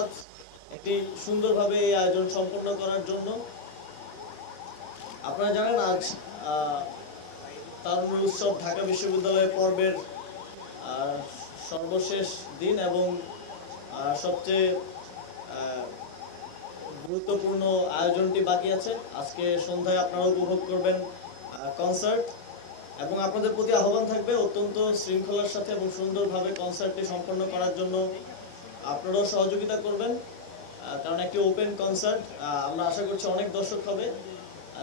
ধন্যবাদ একটি সুন্দরভাবে এই আয়োজন সম্পন্ন করার জন্য। আপনারা জানেন আজ তারুণ্য উৎসব ঢাকা বিশ্ববিদ্যালয় পর্বের সর্বশেষ দিন এবং সবচেয়ে গুরুত্বপূর্ণ আয়োজনটি বাকি আছে। আজকে সন্ধ্যায় আপনারা উপভোগ করবেন কনসার্ট এবং আপনাদের প্রতি আহ্বান থাকবে অত্যন্ত শৃঙ্খলার সাথে এবং সুন্দরভাবে কনসার্টটি সম্পন্ন করার জন্য আপনারাও সহযোগিতা করবেন, কারণ একটি ওপেন কনসার্ট। আমরা আশা করছি অনেক দর্শক হবে,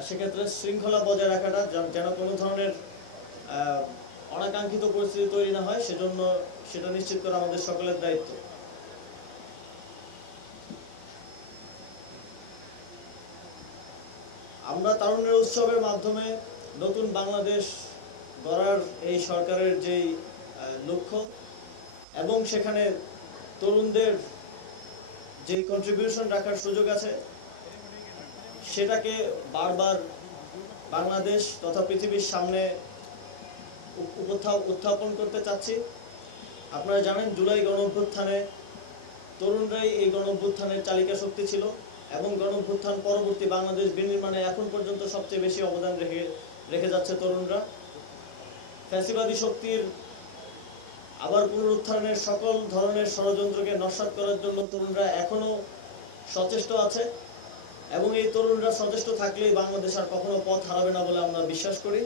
সেক্ষেত্রে শৃঙ্খলা বজায় রাখাটা যেন কোনো ধরনের অনাকাঙ্ক্ষিত পরিস্থিতি তৈরি না হয় সেজন্য সেটা নিশ্চিত করা আমাদের সকলের দায়িত্ব। আমরা তারুণ্যের উৎসবের মাধ্যমে নতুন বাংলাদেশ গড়ার এই সরকারের যেই লক্ষ্য এবং সেখানে তরুণদের যেই কন্ট্রিবিউশন রাখার সুযোগ আছে সেটাকে বারবার বাংলাদেশ তথা পৃথিবীর সামনে উত্থাপন করতে চাচ্ছি। আপনারা জানেন জুলাই গণঅভ্যুত্থানে তরুণরাই এই গণঅভ্যুত্থানের চালিকা শক্তি ছিল এবং গণঅভ্যুত্থান পরবর্তী বাংলাদেশ বিনির্মাণে এখন পর্যন্ত সবচেয়ে বেশি অবদান রেখে যাচ্ছে তরুণরা। ফ্যাসিবাদী শক্তির আবার পুনরুত্থানের সকল ধরনের ষড়যন্ত্রকে নস্যাৎ করার জন্য তরুণরা এখনো সচেষ্ট আছে এবং এই তরুণরা সচেষ্ট থাকলেই বাংলাদেশ আর কখনো পথ হারাবে না বলে আমরা বিশ্বাস করি।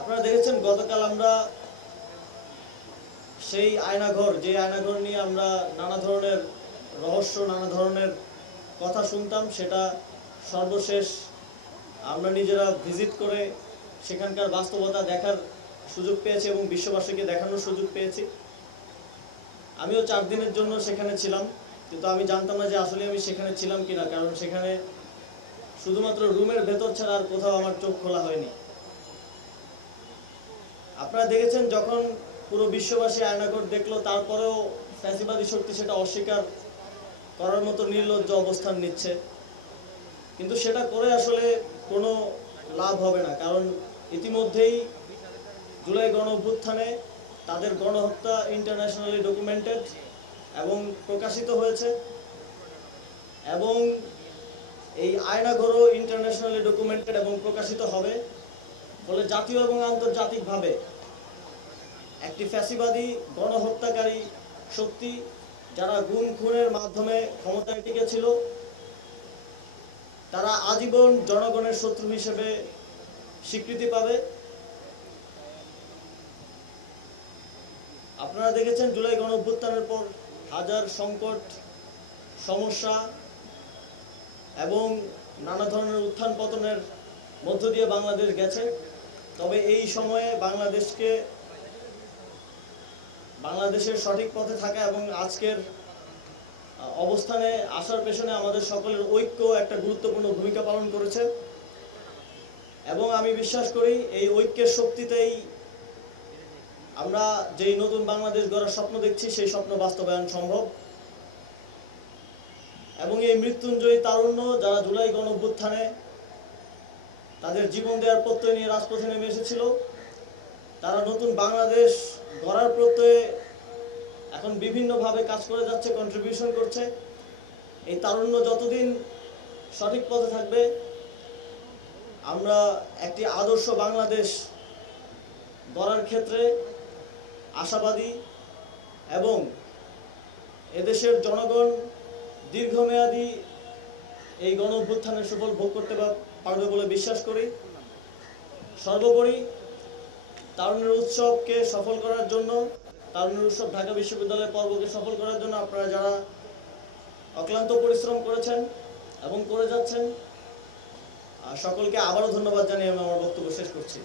আপনারা দেখেছেন গতকাল আমরা সেই আয়নাঘর, যে আয়নাঘর নিয়ে আমরা নানা ধরনের রহস্য, নানা ধরনের কথা শুনতাম, সেটা সর্বশেষ আমরা নিজেরা ভিজিট করে সেখানকার বাস্তবতা দেখার সুযোগ পেয়েছি এবং বিশ্ববাসীকে দেখানোর সুযোগ পেয়েছি। আমিও 4 দিনের জন্য সেখানে ছিলাম, কিন্তু আমি জানতাম না যে আসলে আমি সেখানে ছিলাম কিনা, কারণ সেখানে শুধুমাত্র রুমের ভেতর ছাড়া আর কোথাও আমার চোখ খোলা হয়নি। আপনারা দেখেছেন যখন পুরো বিশ্ববাসী আয়নাঘর দেখলো, তারপরেও ফ্যাসিবাদী শক্তি সেটা অস্বীকার করার মতো নির্লজ্জ অবস্থান নিচ্ছে, কিন্তু সেটা করে আসলে কোনো লাভ হবে না, কারণ ইতিমধ্যেই জুলাই গণঅভ্যুত্থানে তাদের গণহত্যা ইন্টারন্যাশনালি ডকুমেন্টেড এবং প্রকাশিত হয়েছে এবং এই আয়নাঘরও ইন্টারন্যাশনালি ডকুমেন্টেড এবং প্রকাশিত হবে। ফলে জাতীয় এবং আন্তর্জাতিকভাবে একটি ফ্যাসিবাদী গণহত্যাকারী শক্তি যারা গুম খুনের মাধ্যমে ক্ষমতায় টিকেছিল তারা আজীবন জনগণের শত্রু হিসেবে স্বীকৃতি পাবে। আপনারা দেখেছেন জুলাই গণঅভ্যুত্থানের পর হাজার সংকট, সমস্যা এবং নানা ধরনের উত্থান পতনের মধ্য দিয়ে বাংলাদেশ গেছে। তবে এই সময়ে বাংলাদেশের সঠিক পথে থাকা এবং আজকের অবস্থানে আসার পেছনে আমাদের সকলের ঐক্য একটা গুরুত্বপূর্ণ ভূমিকা পালন করেছে এবং আমি বিশ্বাস করি এই ঐক্যের শক্তিতেই আমরা যেই নতুন বাংলাদেশ গড়ার স্বপ্ন দেখছি সেই স্বপ্ন বাস্তবায়ন সম্ভব। এবং এই মৃত্যুঞ্জয়ী তারুণ্য যারা জুলাই গণঅভ্যুত্থানে তাদের জীবন দেওয়ার প্রত্যয় নিয়ে রাজপথে নেমে এসেছিল, তারা নতুন বাংলাদেশ গড়ার প্রত্যয়ে এখন বিভিন্নভাবে কাজ করে যাচ্ছে, কন্ট্রিবিউশন করছে। এই তারুণ্য যতদিন সঠিক পথে থাকবে আমরা একটি আদর্শ বাংলাদেশ গড়ার ক্ষেত্রে আশাবাদী এবং এদেশের জনগণ দীর্ঘমেয়াদী এই গণঅভ্যুত্থানের সুফল ভোগ করতে পারবে বলে বিশ্বাস করি। সর্বোপরি তারুণ্যের উৎসবকে সফল করার জন্য, তারুণ্যের উৎসব ঢাকা বিশ্ববিদ্যালয়ের পর্বকে সফল করার জন্য আপনারা যারা অক্লান্ত পরিশ্রম করেছেন এবং করে যাচ্ছেন সকলকে আবারও ধন্যবাদ জানিয়ে আমি আমার বক্তব্য শেষ করছি।